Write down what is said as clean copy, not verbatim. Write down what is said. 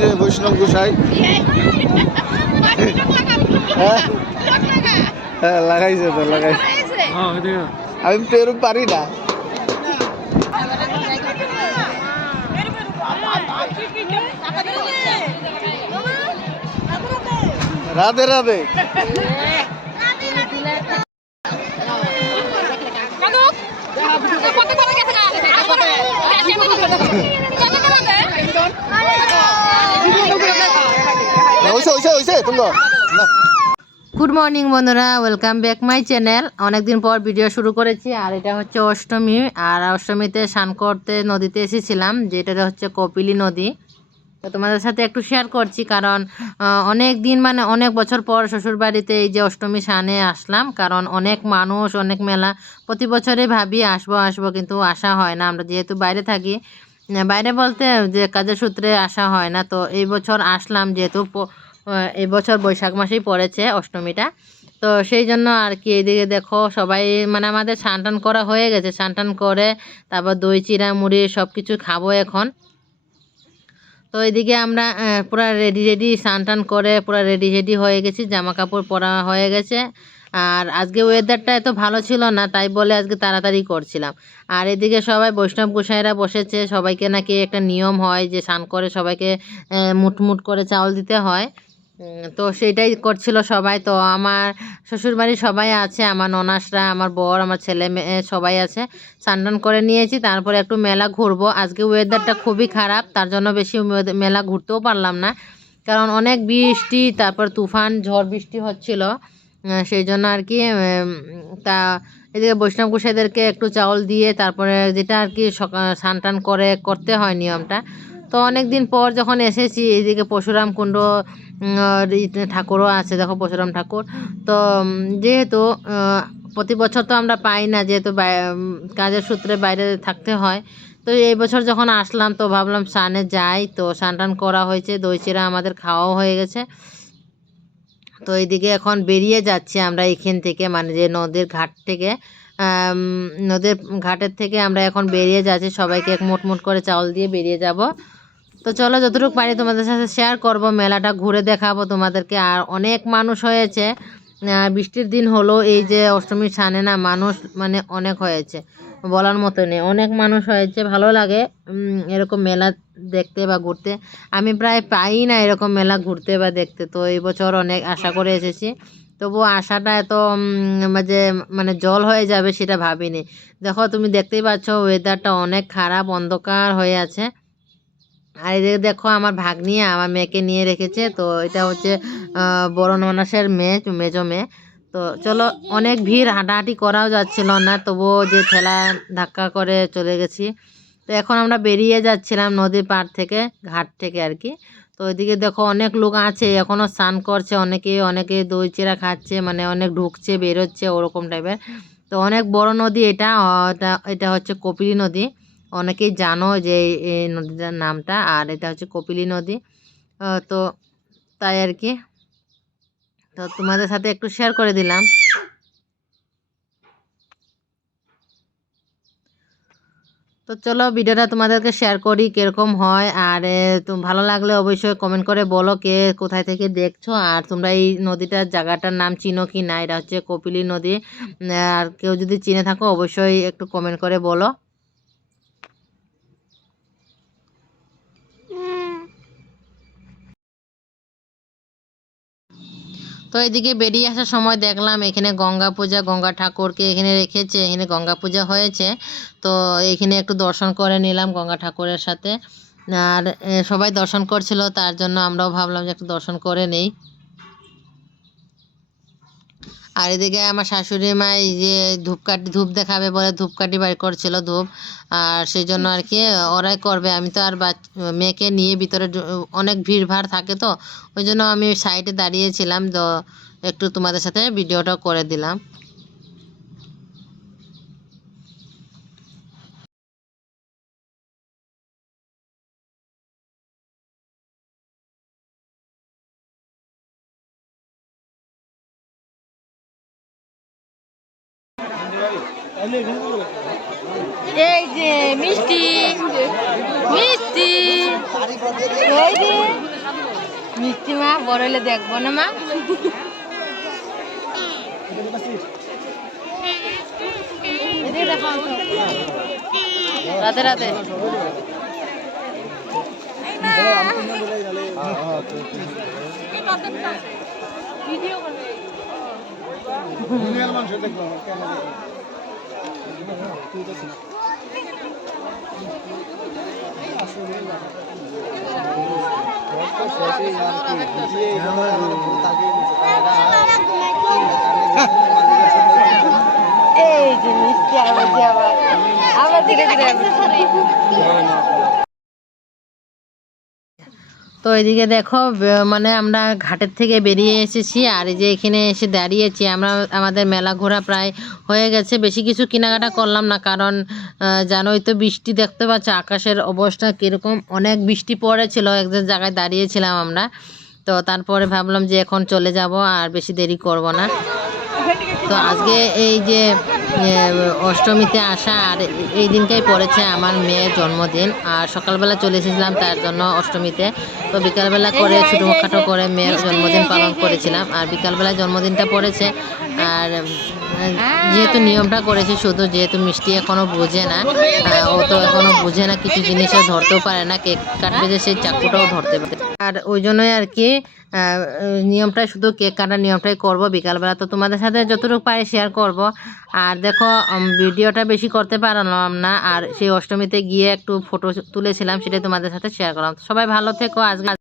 যে বৈষ্ণব গোসাই। হ্যাঁ লাগাইছে তো লাগাই। আমি তো এরকম পারি না। রাধে রাধে। গুড মর্নিং বন্ধুরা, ওয়েলকাম ব্যাক মাই চ্যানেল। অনেকদিন পর ভিডিও শুরু করেছি। আর এটা হচ্ছে অষ্টমী। আর অষ্টমীতে স্নান করতে নদীতে এসেছিলাম, যেটা হচ্ছে কপিলী নদী। তো তোমাদের সাথে একটু শেয়ার করছি, কারণ অনেক দিন মানে অনেক বছর পর শ্বশুরবাড়িতে এই যে অষ্টমী স্নানে আসলাম। কারণ অনেক মানুষ, অনেক মেলা, প্রতি বছরই ভাবি আসবো আসবো, কিন্তু আসা হয় না। আমরা যেহেতু বাইরে থাকি, বাইরে বলতে যে কাজের সূত্রে আসা হয় না। তো এই বছর আসলাম, যেহেতু এই বছর বৈশাখ মাসেই পড়েছে অষ্টমীটা। তো সেই জন্য আর কি এইদিকে দেখো সবাই মানে আমাদের স্নান টান করা হয়ে গেছে। স্নান টান করে তারপর দই চিড়া মুড়ি সব কিছু খাবো এখন। তো এইদিকে আমরা পুরো রেডি স্নান টান করে পুরো রেডি হয়ে গেছি, জামা কাপড় পরা হয়ে গেছে। আর আজকে ওয়েদারটা এত ভালো ছিল না, তাই বলে আজকে তাড়াতাড়ি করছিলাম। আর এদিকে সবাই বৈষ্ণব গোসাইরা বসেছে। সবাইকে নাকি একটা নিয়ম হয় যে স্নান করে সবাইকে মুট করে চাউল দিতে হয়। তো সেইটাই করছিল সবাই। তো আমার শ্বশুরবাড়ির সবাই আছে, আমার ননাসরা, আমার বর, আমার ছেলে মেয়ে সবাই আছে। স্নান করে নিয়েছি, তারপরে একটু মেলা ঘুরবো। আজকে ওয়েদারটা খুবই খারাপ, তার জন্য বেশি মেলা ঘুরতেও পারলাম না, কারণ অনেক বৃষ্টি, তারপর তুফান ঝড় বৃষ্টি হচ্ছিল। সেই জন্য আর কি তা এদিকে বৈষ্ণব গোসাইদেরকে একটু চাউল দিয়ে তারপরে যেটা আর কি স্নান টান করে করতে হয় নিয়মটা। তো অনেক দিন পর যখন এসেছি, এইদিকে পরশুরাম কুণ্ড ঠাকুরও আছে, দেখো পরশুরাম ঠাকুর। তো যেহেতু প্রতি বছর তো আমরা পাই না, যেহেতু কাজের সূত্রে বাইরে থাকতে হয়। তো এই বছর যখন আসলাম তো ভাবলাম স্নানে যাই। তো স্নান টান করা হয়েছে, দই চিড়া আমাদের খাওয়াও হয়ে গেছে। তো এইদিকে এখন বেরিয়ে যাচ্ছি আমরা এখান থেকে, মানে যে নদীর ঘাট থেকে, নদীর ঘাটের থেকে আমরা এখন বেরিয়ে যাচ্ছি। সবাইকে এক মুঠ করে চাউল দিয়ে বেরিয়ে যাব। তো চলো যতটুকু পারি তোমাদের সাথে শেয়ার করব, মেলাটা ঘুরে দেখাবো তোমাদেরকে। আর অনেক মানুষ হয়েছে, বৃষ্টির দিন হলো, এই যে অষ্টমীর স্নানে না মানুষ মানে অনেক হয়েছে, বলার মতো নেই। অনেক মানুষ হয়েছে, ভালো লাগে এরকম মেলা দেখতে বা ঘুরতে। আমি প্রায় পাই না এরকম মেলা ঘুরতে বা দেখতে। তো এই বছর অনেক আশা করে এসেছি, তবুও আশাটা এত যে মানে জল হয়ে যাবে সেটা ভাবিনি। দেখো তুমি দেখতেই পাচ্ছ ওয়েদারটা অনেক খারাপ, অন্ধকার হয়ে আছে। আর এদিকে দেখো আমার ভাগ্নি আমার মেয়েকে নিয়ে রেখেছে। তো এটা হচ্ছে বড় ননাসের মেজো মেয়ে। তো চলো, অনেক ভিড়, হাঁটাহাঁটি করাও যাচ্ছিল না, তবুও যে ঠেলা ধাক্কা করে চলে গেছি। তো এখন আমরা বেরিয়ে যাচ্ছিলাম নদীর পাড় থেকে, ঘাট থেকে আর কি। তো ওইদিকে দেখো অনেক লোক আছে, এখনও স্নান করছে, অনেকে দই চিড়া খাচ্ছে, মানে অনেক ঢুকছে বেরোচ্ছে ওরকম টাইপের। তো অনেক বড় নদী এটা। এটা হচ্ছে কপিলী নদী। অনেকেই জানো যে এই নদীটার নামটা। আর এটা হচ্ছে কপিলী নদী। তো তাই আর কি, তো তোমাদের সাথে একটু শেয়ার করে দিলাম। তো চলো ভিডিওটা তোমাদেরকে শেয়ার করি কীরকম হয়। আর তো ভালো লাগলে অবশ্যই কমেন্ট করে বলো কে কোথায় থেকে দেখছো, আর তোমরা এই নদীটার জায়গাটার নাম চিনো কি না। এটা হচ্ছে কপিলী নদী। আর কেউ যদি চিনে থাকো অবশ্যই একটু কমেন্ট করে বলো। তো এদিকে বেরিয়ে আসার সময় দেখলাম এখানে গঙ্গা পূজা, গঙ্গা ঠাকুরকে এখানে রেখেছে, এখানে গঙ্গা পূজা হয়েছে। তো এখানে একটু দর্শন করে নিলাম গঙ্গা ঠাকুরের সাথে। আর সবাই দর্শন করছিল, তার জন্য আমরাও ভাবলাম যে একটু দর্শন করে নেই। আর এদিকে আমার শাশুড়ি মা এই যে ধূপ দেখাবে বলে ধূপকাঠি বাড়ি করছিল, ধূপ। আর সেই জন্য আর কি ওরাই করবে, আমি তো আর মেয়েকে নিয়ে ভিতরে অনেক ভিড় ভাড় থাকে, তো ওই জন্য আমি সাইডে দাঁড়িয়েছিলাম। তো একটু তোমাদের সাথে ভিডিওটা করে দিলাম। এই যে মিষ্টি মিষ্টি, ওই যে মিষ্টি মা বড় হলে দেখবো না মা। রাতে রাতে এই যে মিষ্টি আবার ধীরে ধীরে। তো এদিকে দেখো মানে আমরা ঘাটের থেকে বেরিয়ে এসেছি আর এই যে এখানে এসে দাঁড়িয়েছি আমরা। আমাদের মেলা ঘোরা প্রায় হয়ে গেছে, বেশি কিছু কেনাকাটা করলাম না কারণ জানোই তো বৃষ্টি দেখতে পাচ্ছ আকাশের অবস্থা কীরকম, অনেক বৃষ্টি পড়েছিল, এক জায়গায় দাঁড়িয়েছিলাম আমরা। তো তারপরে ভাবলাম যে এখন চলে যাব আর বেশি দেরি করব না। তো আজকে এই যে অষ্টমীতে আসা আর এই দিনটাই পড়েছে আমার মেয়ের জন্মদিন, আর সকালবেলা চলে এসেছিলাম তার জন্য অষ্টমীতে। তো বিকালবেলা করে ছোটোখাটো করে মেয়ের জন্মদিন পালন করেছিলাম, আর বিকালবেলা জন্মদিনটা পড়েছে। আর যেহেতু নিয়মটা করেছে শুধু, যেহেতু মিষ্টি এখনও বোঝে না, ও তো এখনও বোঝে না কিছু জিনিসও ধরতেও পারে না, কেক কাটবে যে সেই চাকুটাও ধরতে পারে। আর ওই জন্যই আর কি নিয়মটাই শুধু কেক কাটার নিয়মটাই করব বিকালবেলা। তো তোমাদের সাথে যতটুকু পারি শেয়ার করব। আর দেখো ভিডিওটা বেশি করতে পারলাম না, আর সেই অষ্টমীতে গিয়ে একটু ফটো তুলেছিলাম, সেটাই তোমাদের সাথে শেয়ার করলাম। সবাই ভালো থেকো। আজকে